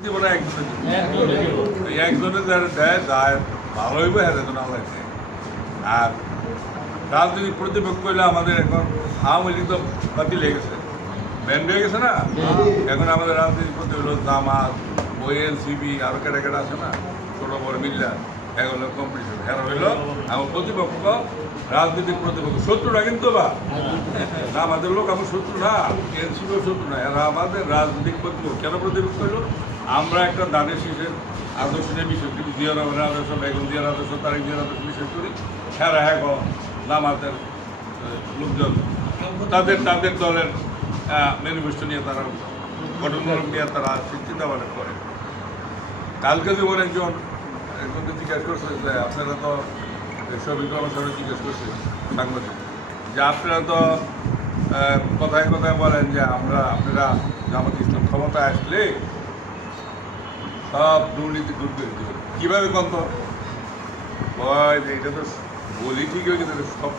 না একজনের। একজনের ভালো হইব হ্যাঁ যেন আল্লাহ আর রাজনৈতিক প্রতিপক্ষ হইলে আমাদের এখন আওয়ামী লীগ তো বাতিল হয়ে গেছে। ব্যান্ড হয়ে গেছে না? এখন আমাদের রাজনৈতিক প্রতি হলো জামাত ওএল সিবি আর কেটে কেটে আছে না? ছোট, বড়, মিল্লা। এগুলো কম্পিটিশন হেরা হইল আমার প্রতিপক্ষ রাজনৈতিক প্রতিপক্ষ। শত্রুরা কিন্তু বা? না আমাদের লোক আমার শত্রু না। এনসিপিও শত্রু না। এরা আমাদের রাজনৈতিক প্রতিপক্ষ। কেন প্রতিপক্ষ হইল? আমরা একটা দানের শীষের আদর্শ নিয়ে বিশ্বাস করি জিয়া রহমানের আদর্শ, বেগম জিয়ার আদর্শ, তারিক জিয়ার আদর্শ বিশ্বাস করি হেরা হ্যাঁ নামাজের লোকজন। তাদের তাদের দলের ম্যানিফেস্টো নিয়ে তারা গঠনমূলক নিয়ে তারা চিন্তা ভাবনা করে। কালকে যেমন একজন একজনকে জিজ্ঞাসা করছে যে আপনারা তো রহমান সাহেব জিজ্ঞেস করছে সাংবাদিক। যে আপনারা তো কথায় কথায় বলেন যে আমরা, আপনারা জামাত ইসলাম ক্ষমতায় আসলে সব দুর্নীতি দূর করে দেবেন কীভাবে কত ভয় এটা তো বলি ঠিক হয়ে গেছে সব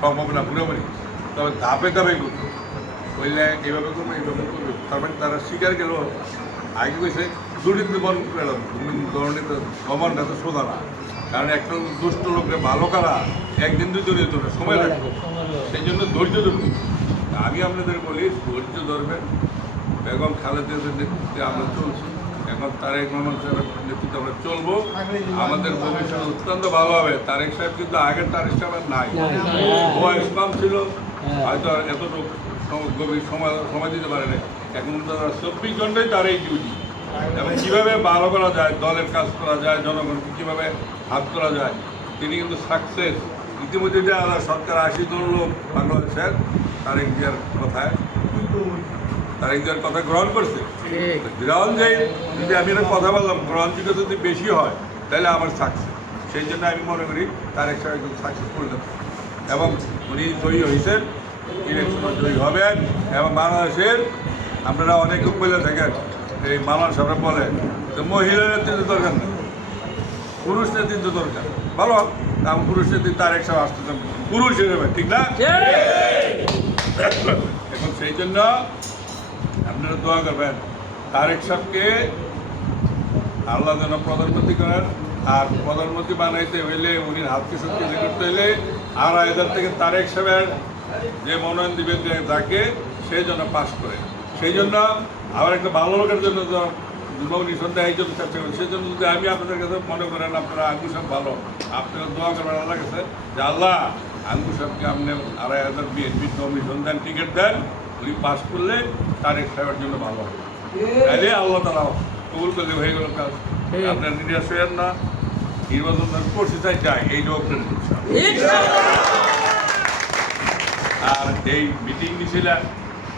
সম্ভব না, পুরোপুরি। তবে ধাপে ধাপে করতো বললে এইভাবে করব এইভাবে করব। তারপরে তারা শিকার গেল। আগে কইছে দুর্নীতি বন করে দুর্নীতি দমনটা তো সোজা না। কারণ একটা দুষ্ট লোককে ভালো করা একদিন দুই দিন না সময় লাগবে। সেই জন্য ধৈর্য ধরবে আমি আপনাদের বলি, ধৈর্য ধরবেন। বেগম খালেদের নেতৃত্বে আমরা চলছি। এখন তারেক রহমান সাহেবের নেতৃত্বে আমরা চলবো। আমাদের ভবিষ্যৎ অত্যন্ত ভালো হবে। তারেক সাহেব কিন্তু আগের তারেক সাহেব নাই। বয়স কম ছিল। হয়তো আর এতটুকু গভীর সময় সময় দিতে পারে না এখন তারা চব্বিশ ঘন্টাই তার এই ডিউটি এবং কীভাবে ভালো করা যায় দলের কাজ করা যায় জনগণকে কীভাবে হাত করা যায় তিনি কিন্তু সাকসেস ইতিমধ্যে যে আলাদা সরকার আশি জন লোক বাংলাদেশের তারেক জিয়ার কথায়। তারেক জিয়ার কথা গ্রহণ করছে। গ্রহণ যে যদি আমি একটা কথা বললাম গ্রহণযোগ্য যদি বেশি হয় তাহলে আমার সাকসেস সেই জন্য আমি মনে করি তারেক সাহেব একদম সাকসেস পরিণত এবং উনি জয়ী হয়েছেন ইলেকশনে জয়ী হবেন এবং বাংলাদেশের আপনারা অনেক বলে থাকেন এই মালান সাহেব বলে যে মহিলা নেতৃত্ব দরকার নেই পুরুষ নেতৃত্ব দরকার ভালো আমি পুরুষ নেতৃত্ব আরেক সাহেব আসতে পুরুষ হিসেবে ঠিক না? এখন সেই জন্য আপনারা দোয়া করবেন। তারেক সাহেবকে আল্লাহ যেন প্রধানমন্ত্রী করেন, আর প্রধানমন্ত্রী বানাইতে হইলে উনি হাতকে শক্তিশালী করতে হইলে আড়াই হাজার থেকে তারেক সাহেবের যে মনোনয়ন দিবেন যাকে সেই জন্য পাশ করে। সেই জন্য আবার একটা ভালো লোকের জন্য যুবক নিঃসন্দেহ জন্য চেষ্টা করি। সেই জন্য যদি আমি আপনাদের কাছে মনে করেন আপনারা আঙ্গুর সাহেব ভালো, আপনারা দোয়া করবেন আল্লাহ কাছে যে আল্লাহ আঙ্গুর সাহেবকে আপনি আড়াই হাজার বিএনপি কমিশন দেন টিকিট দেন। উনি পাশ করলে তার সাহেবের জন্য ভালো হবে। তাহলে আল্লাহ তালা কবুল করলে হয়ে গেল কাজ। আপনার নিরাশ হয়ে না। নির্বাচন করতে চাই চাই এই যোগ আর এই মিটিং নিছিলেন